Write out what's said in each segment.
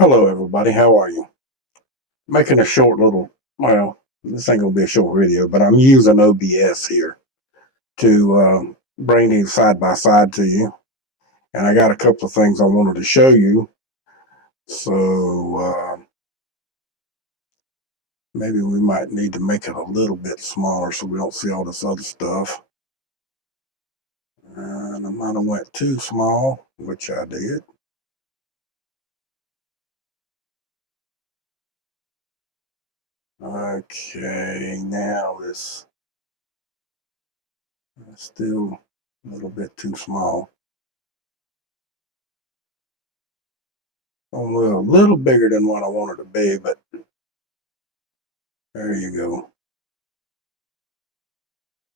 Hello, everybody. How are you? Making a short little, well, this ain't going to be a short video, but I'm using OBS here to bring these side by side to you. And I got a couple of things I wanted to show you. So maybe we might need to make it a little bit smaller so we don't see all this other stuff. And I might have went too small, which I did. Okay, now it's still a little bit too small. A little bigger than what I wanted to be, but there you go.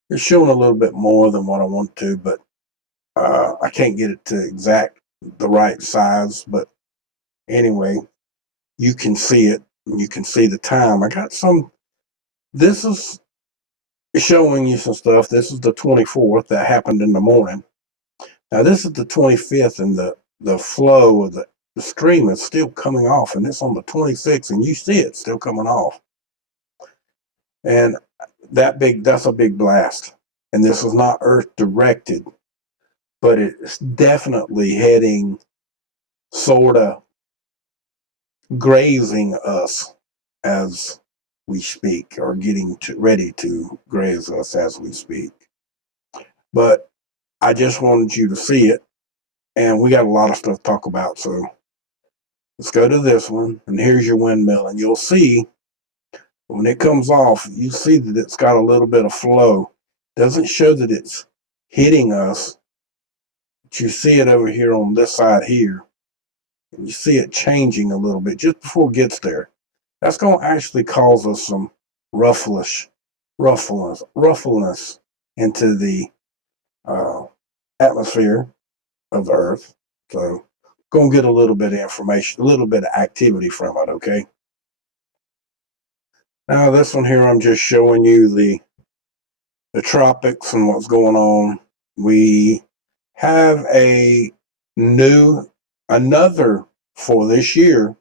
It's showing a little bit more than what I want to, but I can't get it to exact the right size. But anyway, you can see it. And you can see the time. I got some. This is showing you some stuff. This is the 24th. That happened in the morning. Now this is the 25th, and the flow of the stream is still coming off, and it's on the 26th, and you see it still coming off. And that's a big blast. And this is not Earth directed, but it's definitely heading sort of grazing us as we speak, or getting ready to graze us as we speak. But I just wanted you to see it, and we got a lot of stuff to talk about. So let's go to this one, and here's your windmill, and you'll see when it comes off, you see that it's got a little bit of flow. Doesn't show that it's hitting us, but you see it over here on this side here. And you see it changing a little bit just before it gets there. That's going to actually cause us some ruffleness into the atmosphere of the Earth. So going to get a little bit of information, a little bit of activity from it, okay? Now this one here, I'm just showing you the tropics and what's going on. We have another for this year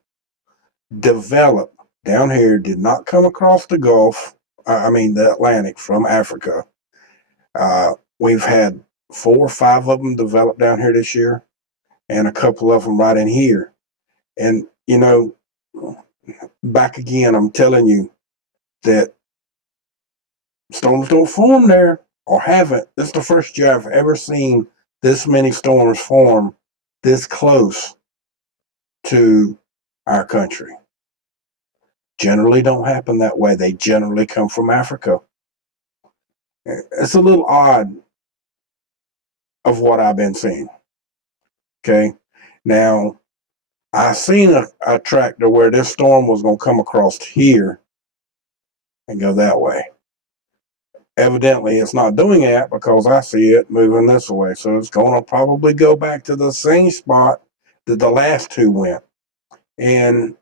develop down here, did not come across the Gulf, the Atlantic from Africa. We've had 4 or 5 of them develop down here this year, and a couple of them right in here. And, back again, I'm telling you that storms don't form there, or haven't. This is the first year I've ever seen this many storms form this close to our country. Generally don't happen that way. They generally come from Africa. It's a little odd of what I've been seeing. Okay. Now, I seen a tractor where this storm was going to come across here and go that way. Evidently, it's not doing that because I see it moving this way. So it's going to probably go back to the same spot that the last 2 went. And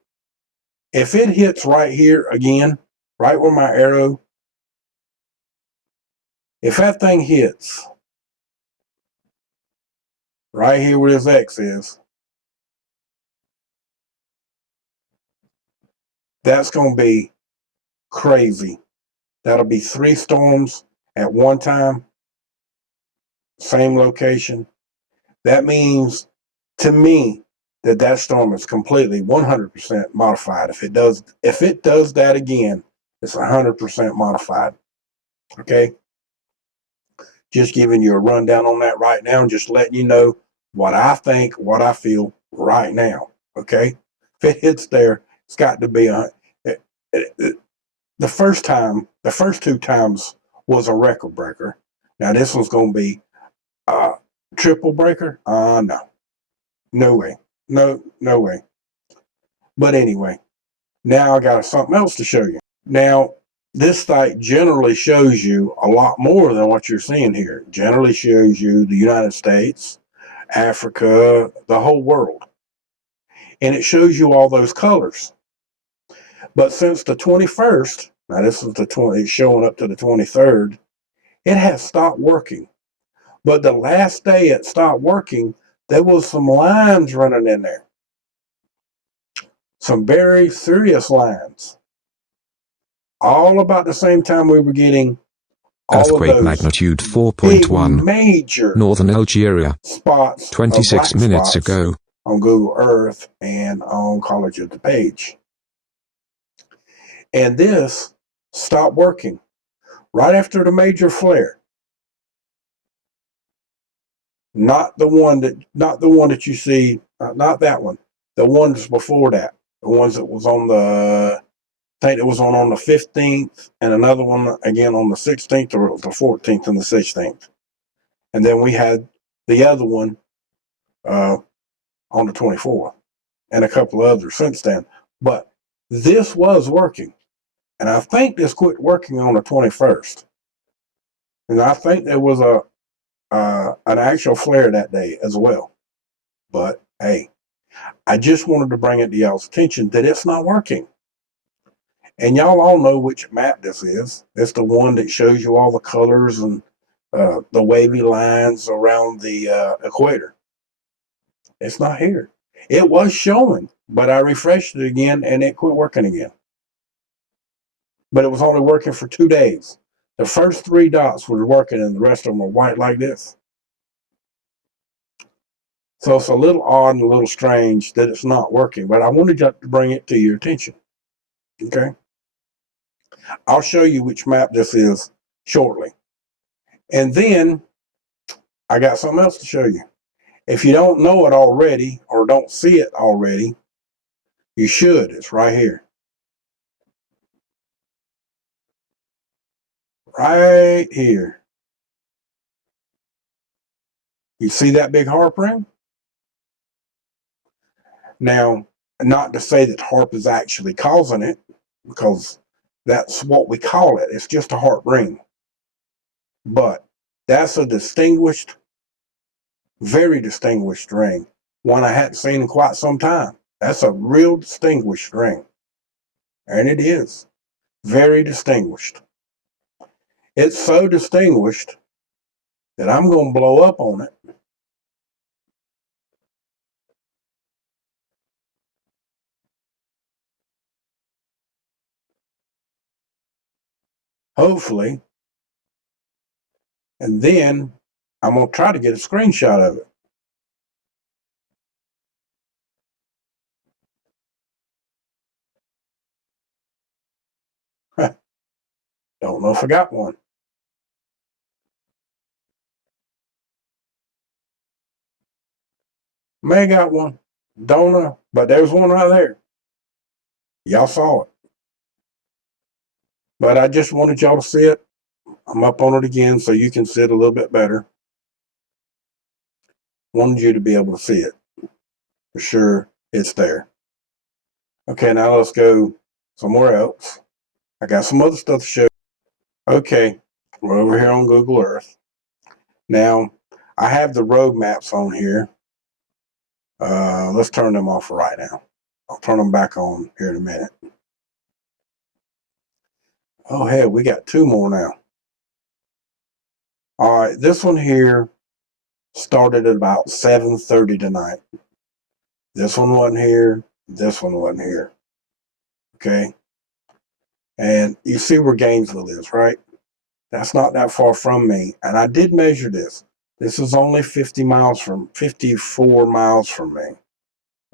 if it hits right here again, right where my arrow, if that thing hits right here where this X is, that's going to be crazy. That'll be 3 storms at one time, same location. That means to me that storm is completely 100% modified. If it does that again, it's 100% modified. Okay? Just giving you a rundown on that right now, and just letting you know what I think, what I feel right now. Okay? If it hits there, it's got to be the first 2 times was a record breaker. Now this one's going to be a triple breaker. No way. No way. But anyway, now I got something else to show you. Now, this site generally shows you a lot more than what you're seeing here. It generally shows you the United States, Africa, the whole world. And it shows you all those colors. But since the 21st, now this is it's showing up to the 23rd, it has stopped working. But the last day it stopped working, there was some lines running in there. some very serious lines. All about the same time we were getting all Earthquake of those magnitude big 4.1. major Northern Algeria. spots 26 minutes spots ago. on Google Earth and on College of DuPage. And this stopped working right after the major flare. Not the one that you see, not that one. The ones before that. The ones that was on the, I think it was on the 15th, and another one again on the 16th, or the 14th and the 16th. And then we had the other one on the 24th, and a couple others since then. But this was working. And I think this quit working on the 21st. And I think there was an actual flare that day as well. But hey, I just wanted to bring it to y'all's attention that it's not working. And y'all all know which map this is. It's the one that shows you all the colors and the wavy lines around the equator. It's not here. It was showing, but I refreshed it again and it quit working again. But it was only working for 2 days. The first 3 dots were working and the rest of them were white like this. So it's a little odd and a little strange that it's not working, but I wanted to bring it to your attention. Okay? I'll show you which map this is shortly. And then I got something else to show you. If you don't know it already or don't see it already, you should. It's right here. Right here. You see that big harp ring? Now, not to say that harp is actually causing it, because that's what we call it. It's just a harp ring. But that's a distinguished, very distinguished ring. One I hadn't seen in quite some time. That's a real distinguished ring. And it is. Very distinguished. It's so distinguished that I'm going to blow up on it. Hopefully. And then I'm going to try to get a screenshot of it. Don't know if I got one. May got one. Don't know. But there's one right there. Y'all saw it. But I just wanted y'all to see it. I'm up on it again so you can see it a little bit better. Wanted you to be able to see it. For sure, it's there. Okay, now let's go somewhere else. I got some other stuff to show. Okay, we're over here on Google Earth. Now, I have the road maps on here. Let's turn them off for right now. I'll turn them back on here in a minute. Oh, hey, we got 2 more now. All right, this one here started at about 7:30 tonight. This one wasn't here. This one wasn't here. Okay. And you see where Gainesville is, right? That's not that far from me. And I did measure this. This is only 54 miles from me.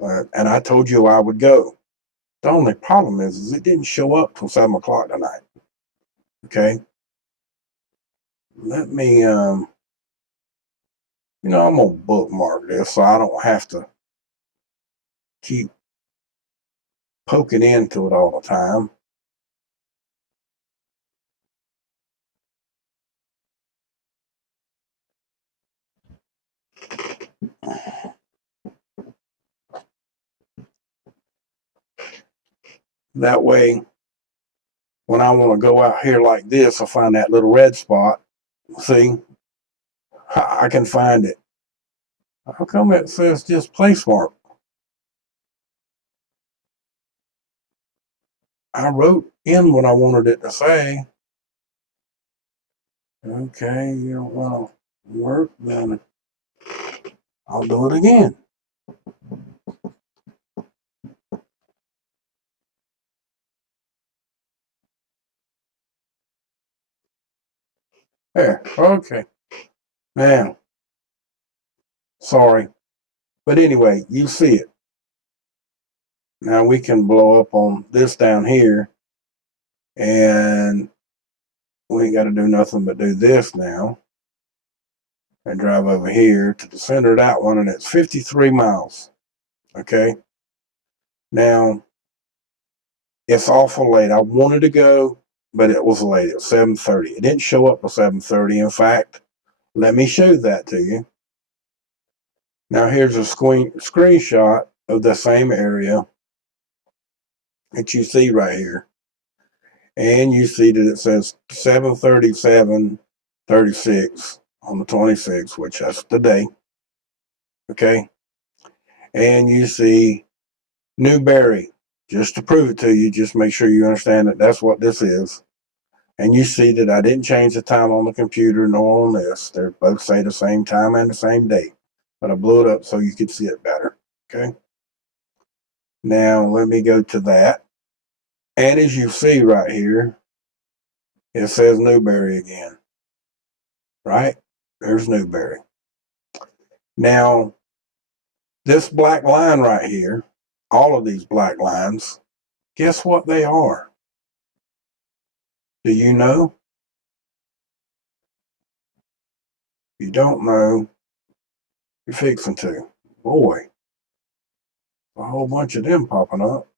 And I told you I would go. The only problem is it didn't show up till 7 o'clock tonight. Okay. Let me, I'm going to bookmark this so I don't have to keep poking into it all the time. That way, when I want to go out here like this, I find that little red spot. See, I can find it. How come it says just place mark? I wrote in what I wanted it to say. Okay, you don't want to work, then I'll do it again. There. Okay. Now, sorry. But anyway, you see it. Now we can blow up on this down here. And we ain't got to do nothing but do this now. And drive over here to the center of that one. And it's 53 miles. Okay. Now, it's awful late. I wanted to go, but it was late. It was 7:30. It didn't show up till 7:30. In fact, let me show that to you. Now here's a screenshot of the same area that you see right here. And you see that it says 7:37:36 on the 26th, which that's today. Okay. And you see Newberry. Just to prove it to you, just make sure you understand that that's what this is. And you see that I didn't change the time on the computer nor on this. They both say the same time and the same date. But I blew it up so you could see it better. Okay. Now let me go to that. And as you see right here, it says Newberry again. Right? There's Newberry. Now, this black line right here, all of these black lines, guess what they are? Do you know? If you don't know, you're fixing to. Boy, a whole bunch of them popping up.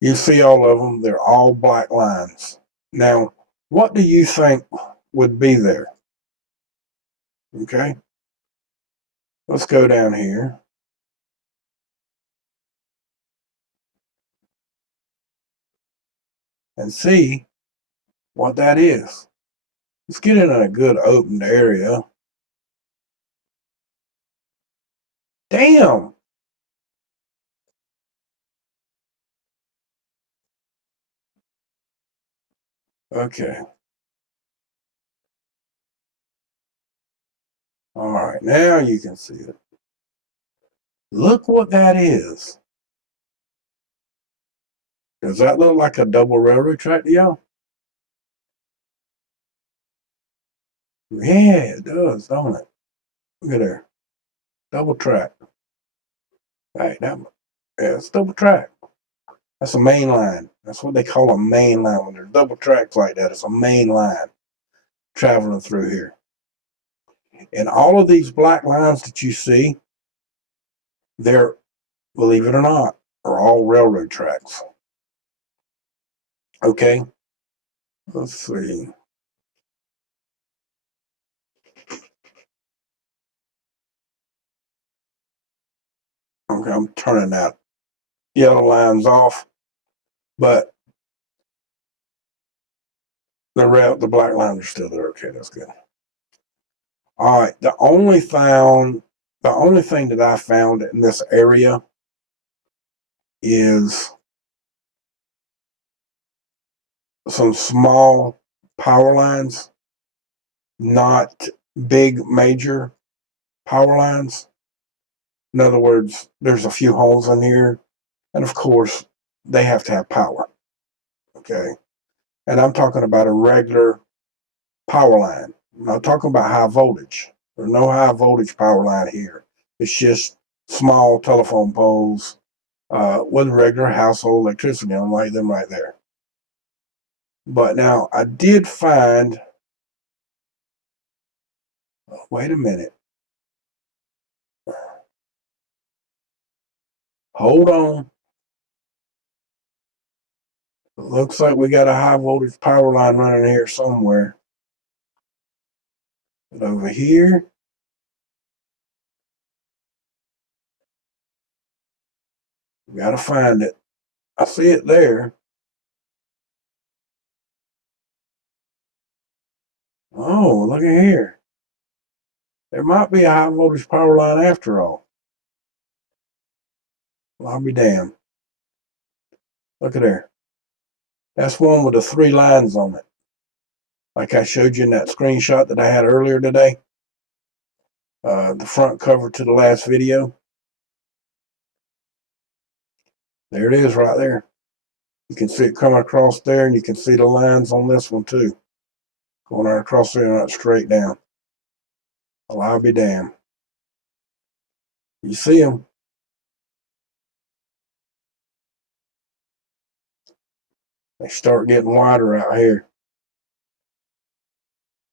You see all of them. They're all black lines. Now, what do you think would be there? Okay. Let's go down here. And see what that is. Let's get in a good open area. Damn. Okay. All right. Now you can see it. Look what that is. Does that look like a double railroad track to y'all? Yeah, it does, don't it? Look at there. Double track. Right, yeah, it's double track. That's a main line. That's what they call a main line. When there's double tracks like that, it's a main line traveling through here. And all of these black lines that you see, they're, believe it or not, are all railroad tracks. Okay. Let's see. Okay, I'm turning that yellow lines off, but the black lines are still there. Okay, that's good. All right. The only thing that I found in this area is some small power lines, not big major power lines. In other words, there's a few holes in here, and of course, they have to have power. Okay. And I'm talking about a regular power line. I'm not talking about high voltage. There's no high voltage power line here. It's just small telephone poles with regular household electricity on, like them right there. But now I did find, wait a minute. Hold on. Looks like we got a high voltage power line running here somewhere. But over here, we got to find it. I see it there. Oh, look at here. There might be a high voltage power line after all. Well, I'll be damned. Look at there. That's one with the 3 lines on it. Like I showed you in that screenshot that I had earlier today. The front cover to the last video. There it is right there. You can see it coming across there, and you can see the lines on this one too. Going right across there and right straight down. Well, I'll be damned. You see them. They start getting wider out here.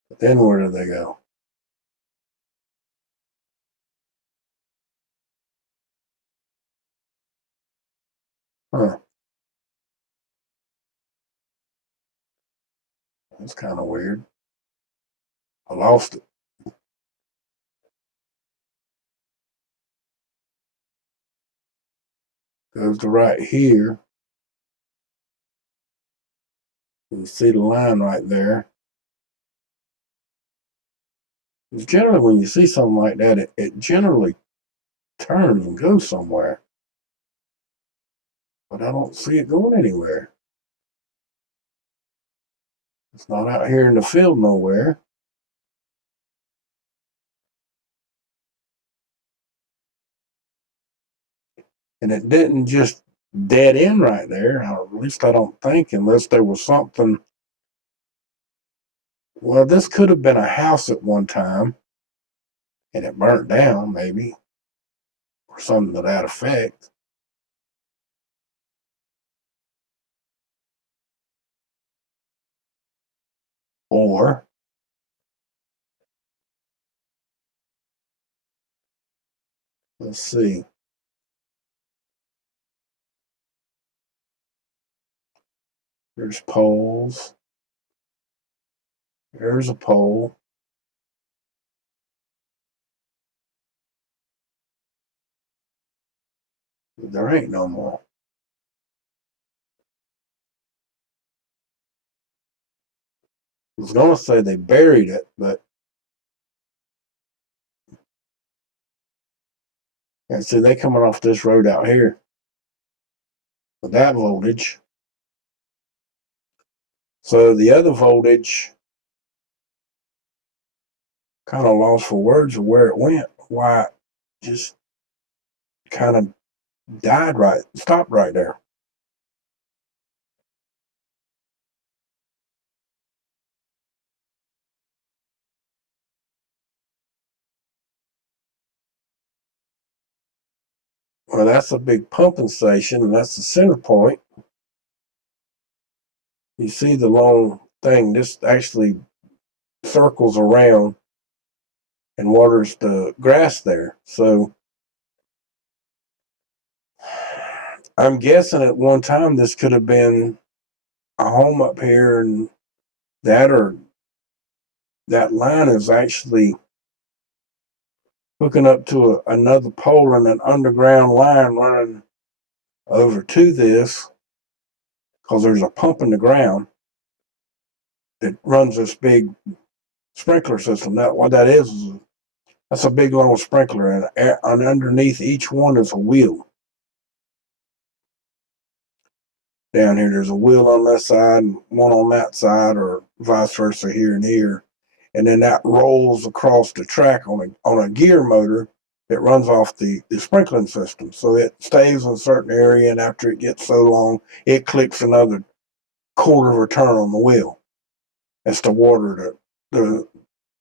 But then where do they go? Huh. That's kind of weird. I lost it. Goes to right here. You see the line right there. It's generally, when you see something like that, it generally turns and goes somewhere. But I don't see it going anywhere. It's not out here in the field nowhere. And it didn't just dead end right there, or at least I don't think, unless there was something. Well, this could have been a house at one time, and it burnt down, maybe, or something to that effect. Or let's see. There's poles. There's a pole. There ain't no more. I was gonna say they buried it, but and see they coming off this road out here with that voltage. So the other voltage, kind of lost for words of where it went. Why it just kind of stopped right there. Well, that's a big pumping station, and that's the center point. You see the long thing. This actually circles around and waters the grass there. So I'm guessing at one time this could have been a home up here, and or that line is actually hooking up to another pole and an underground line running over to this, because there's a pump in the ground that runs this big sprinkler system. That what that is that's a big long sprinkler, and underneath each one is a wheel. Down here, there's a wheel on this side and one on that side, or vice versa, here and here, and then that rolls across the track on a gear motor that runs off the sprinkling system. So it stays in a certain area, and after it gets so long, it clicks another quarter of a turn on the wheel. That's to water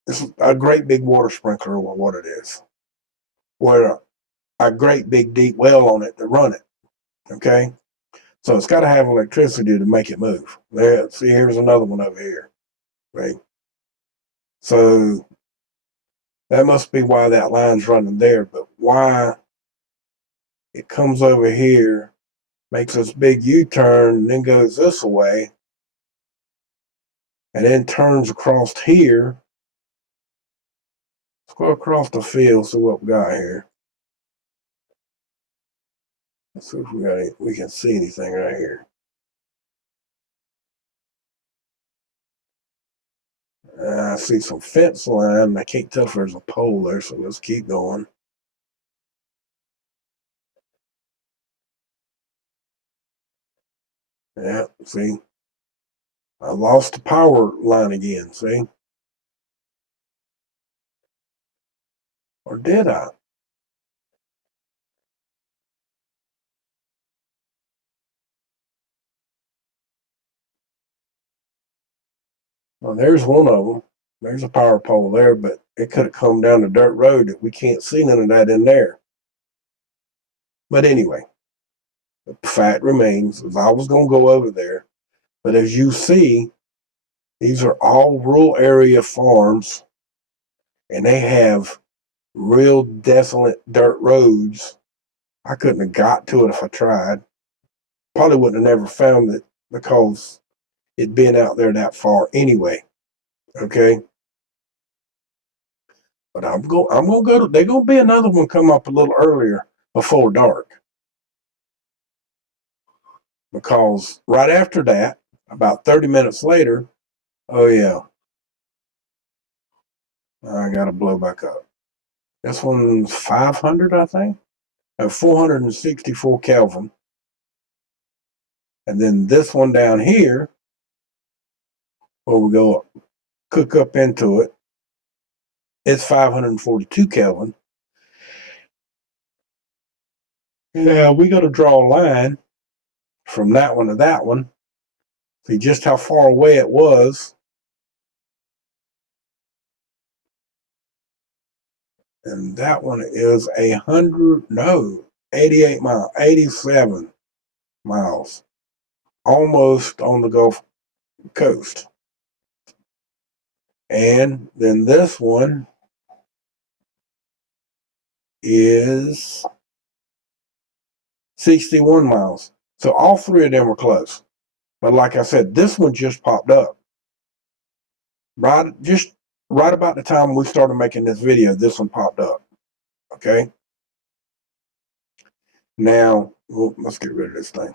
it's a great big water sprinkler, or what it is. Where a great big deep well on it to run it. Okay, so it's got to have electricity to make it move. There, see, here's another one over here. Right. So that must be why that line's running there. But why it comes over here, makes this big U-turn, and then goes this way, and then turns across here. Let's go across the field, see what we got here. Let's see if we can see anything right here. I see some fence line. I can't tell if there's a pole there, so let's keep going. Yeah, see, I lost the power line again. See, or did I? Well, there's one of them. There's a power pole there, but it could have come down the dirt road that we can't see none of that in there. But anyway, the fact remains is I was going to go over there. But as you see, these are all rural area farms, and they have real desolate dirt roads. I couldn't have got to it if I tried. Probably wouldn't have never found it because it'd been out there that far anyway. Okay. But I'm gonna go to, there's gonna be another one come up a little earlier before dark. Because right after that, about 30 minutes later, oh yeah, I gotta blow back up. This one's 500, I think. 464 Kelvin. And then this one down here, where we go cook up into it, it's 542 Kelvin. Yeah, we got to draw a line from that one to that one. See just how far away it was. And that one is 87 miles, almost on the Gulf Coast. And then this one is 61 miles. So all three of them are close. But like I said, this one just popped up. Right about the time we started making this video, this one popped up. Okay. Now, let's get rid of this thing.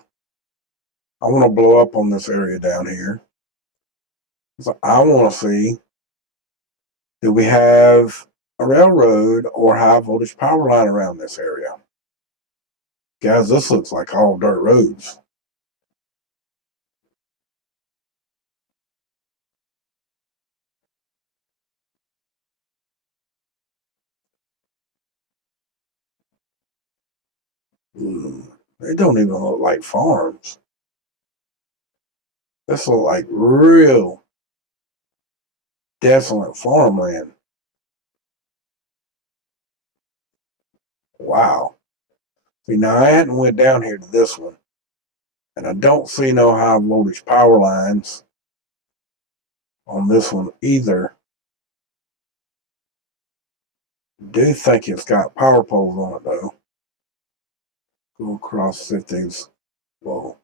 I want to blow up on this area down here. So I want to see, do we have a railroad or high voltage power line around this area? Guys, this looks like all dirt roads. They don't even look like farms. This looks like real desolate farmland. Wow. See, now I hadn't went down here to this one, and I don't see no high voltage power lines on this one either. Do think it's got power poles on it though. Go across 50s. Whoa.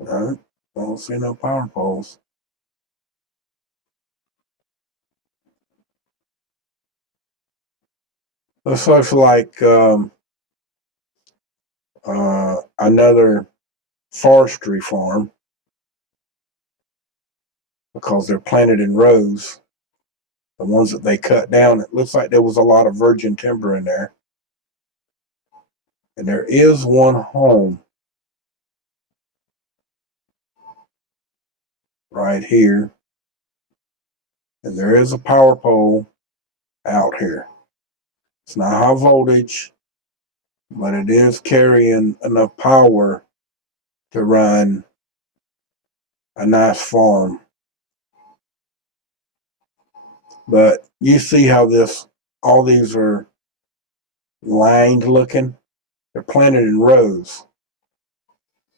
No, I don't see no power poles. This looks like another forestry farm because they're planted in rows. The ones that they cut down, it looks like there was a lot of virgin timber in there. And there is one home right here. And there is a power pole out here. It's not high voltage, but it is carrying enough power to run a nice farm. But you see how all these are lined looking? They're planted in rows.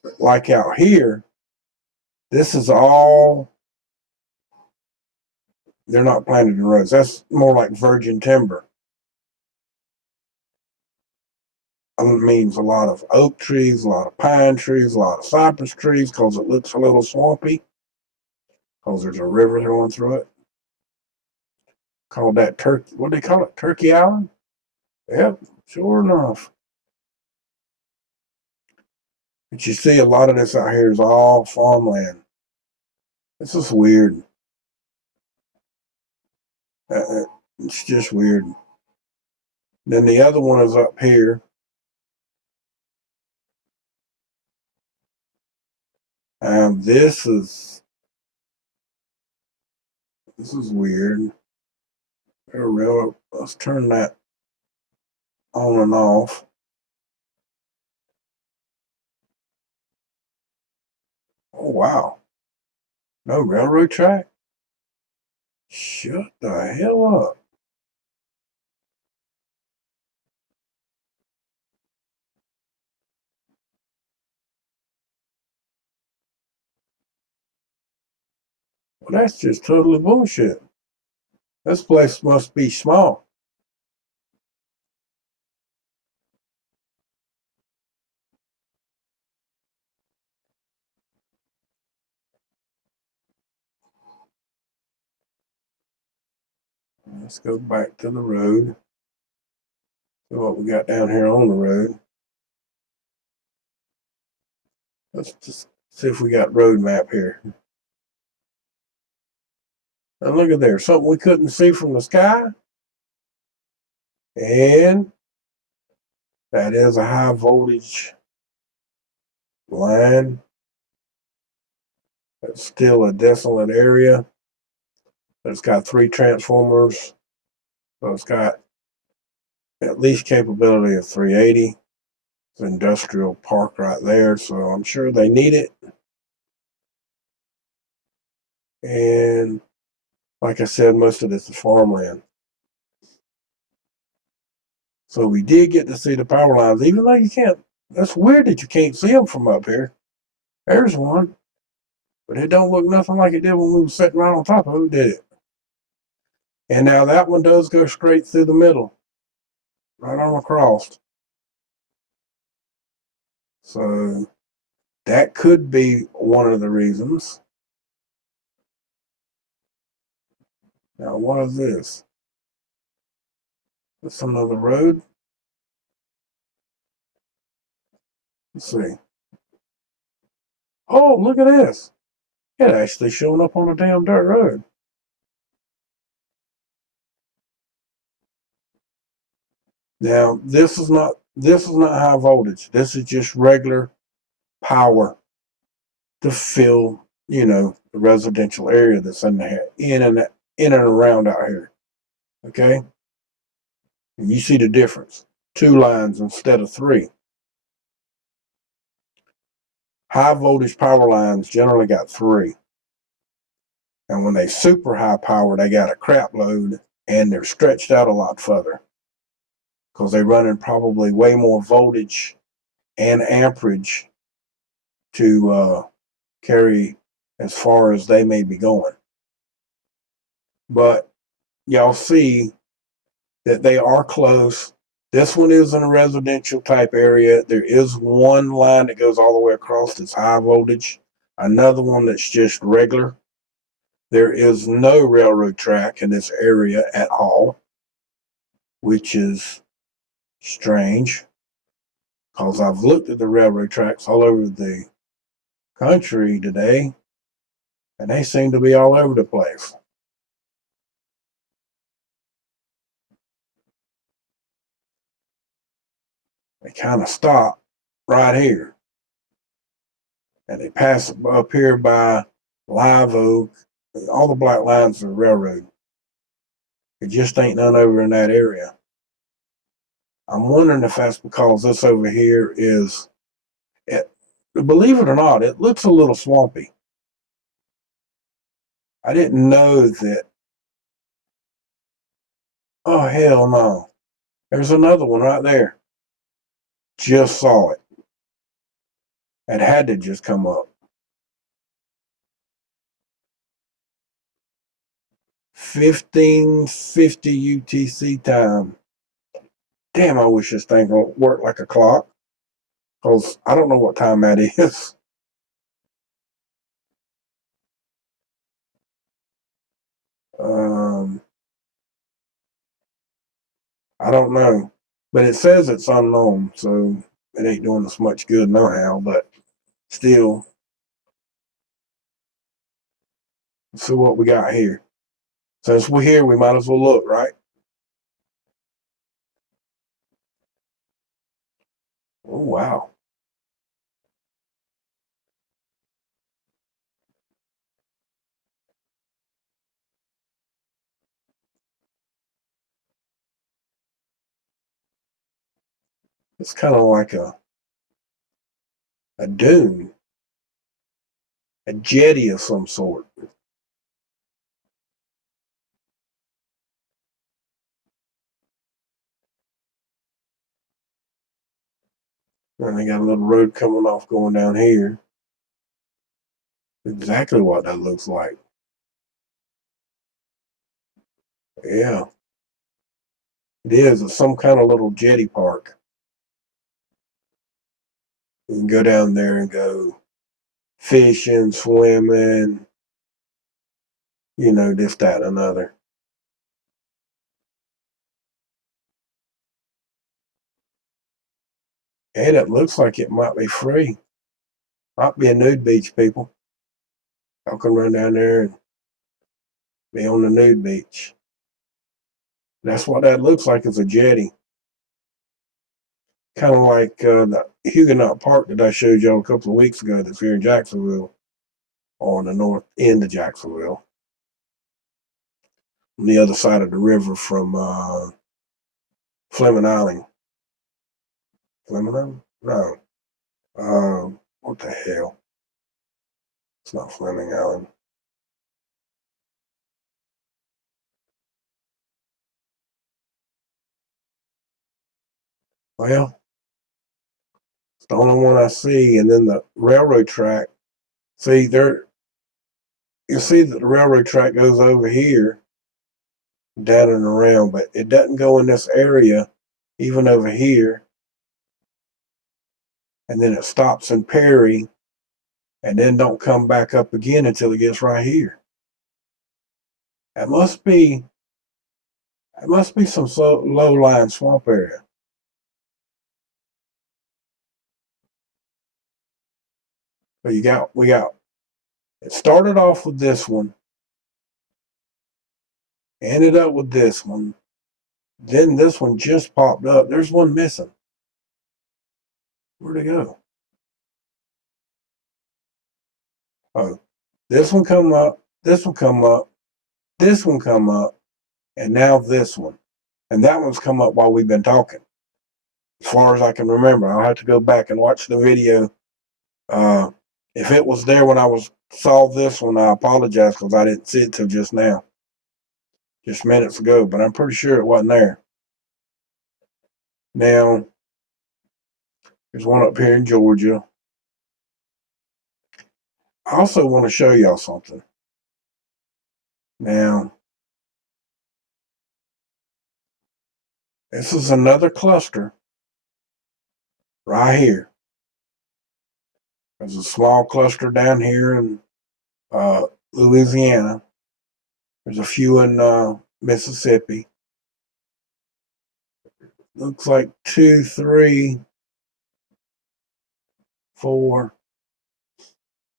But like out here, this is all, they're not planted in rows. That's more like virgin timber. It means a lot of oak trees, a lot of pine trees, a lot of cypress trees, because it looks a little swampy, because there's a river going through it. Called that Turkey, what do they call it? Turkey Island? Yep, sure enough. But you see a lot of this out here is all farmland. This is weird. It's just weird. Then the other one is up here. This is weird. Let's turn that on and off. Oh, wow. No railroad track? Shut the hell up. Well, that's just totally bullshit. This place must be small. Let's go back to the road. See what we got down here on the road. Let's just see if we got road map here. Now look at there, something we couldn't see from the sky. And that is a high voltage line. It's still a desolate area. It's got 3 transformers. So it's got at least capability of 380. It's an industrial park right there, so I'm sure they need it. And like I said, most of this is farmland. So we did get to see the power lines, even though you can't. That's weird that you can't see them from up here. There's one, but it don't look nothing like it did when we were sitting right on top of it, did it? And now that one does go straight through the middle, right on across. So that could be one of the reasons. Now, what is this? Is another road? Let's see. Oh, look at this. It actually showing up on a damn dirt road. Now, this is not high voltage. This is just regular power to fill, the residential area that's in there, in and around out here. Okay? And you see the difference. 2 lines instead of 3. High voltage power lines generally got 3. And when they super high power, they got a crap load and they're stretched out a lot further because they're running probably way more voltage and amperage to carry as far as they may be going. But y'all see that they are close. This one is in a residential type area. There is one line that goes all the way across that's high voltage, another one that's just regular. There is no railroad track in this area at all, which is strange because I've looked at the railroad tracks all over the country today and they seem to be all over the place. They kind of stop right here and they pass up here by Live Oak. All the black lines are railroad. It just ain't none over in that area. I'm wondering if that's because this over here is, believe it or not, it looks a little swampy. I didn't know that. Oh, hell no. There's another one right there. Just saw it. It had to just come up. 1550 UTC time. Damn, I wish this thing would work like a clock. Because I don't know what time that is. I don't know. But it says it's unknown, so it ain't doing us much good no how, but still. Let's see what we got here. Since we're here, we might as well look, right? Oh, wow. It's kind of like a dune. a jetty of some sort. And they got a little road coming off going down here. Exactly what that looks like. Yeah, it is. It's some kind of little jetty park. You can go down there and go fishing, swimming, this, that, and another. And it looks like it might be free. Might be a nude beach, people. Y'all can run down there and be on the nude beach. That's what that looks like, is a jetty. Kind of like the Huguenot Park that I showed y'all a couple of weeks ago that's here in Jacksonville, on the north end of Jacksonville, on the other side of the river from Fleming Island. Fleming Island? No. What the hell? It's not Fleming Island. Well, it's the only one I see. And then the railroad track. See, you see that the railroad track goes over here, down and around, but it doesn't go in this area, even over here. And then it stops in Perry, and then don't come back up again until it gets right here. It must be some low-lying swamp area. But we got. It started off with this one, ended up with this one, then this one just popped up. There's one missing. Where'd it go? Oh, this one come up, this one come up, this one come up, and now this one. And that one's come up while we've been talking. As far as I can remember, I'll have to go back and watch the video. If it was there when I saw this one, I apologize because I didn't see it till just now. Just minutes ago, but I'm pretty sure it wasn't there. Now, there's one up here in Georgia. I also want to show y'all something. Now, this is another cluster right here. There's a small cluster down here in Louisiana. There's a few in Mississippi. Looks like 2, 3, 4.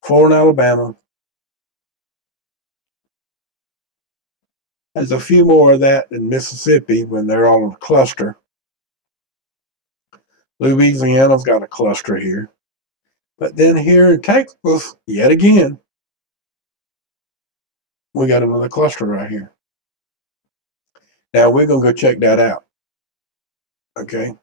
4 in Alabama. There's a few more of that in Mississippi when they're all in a cluster. Louisiana's got a cluster here. But then here in Texas, yet again, we got another cluster right here. Now we're going to go check that out. Okay.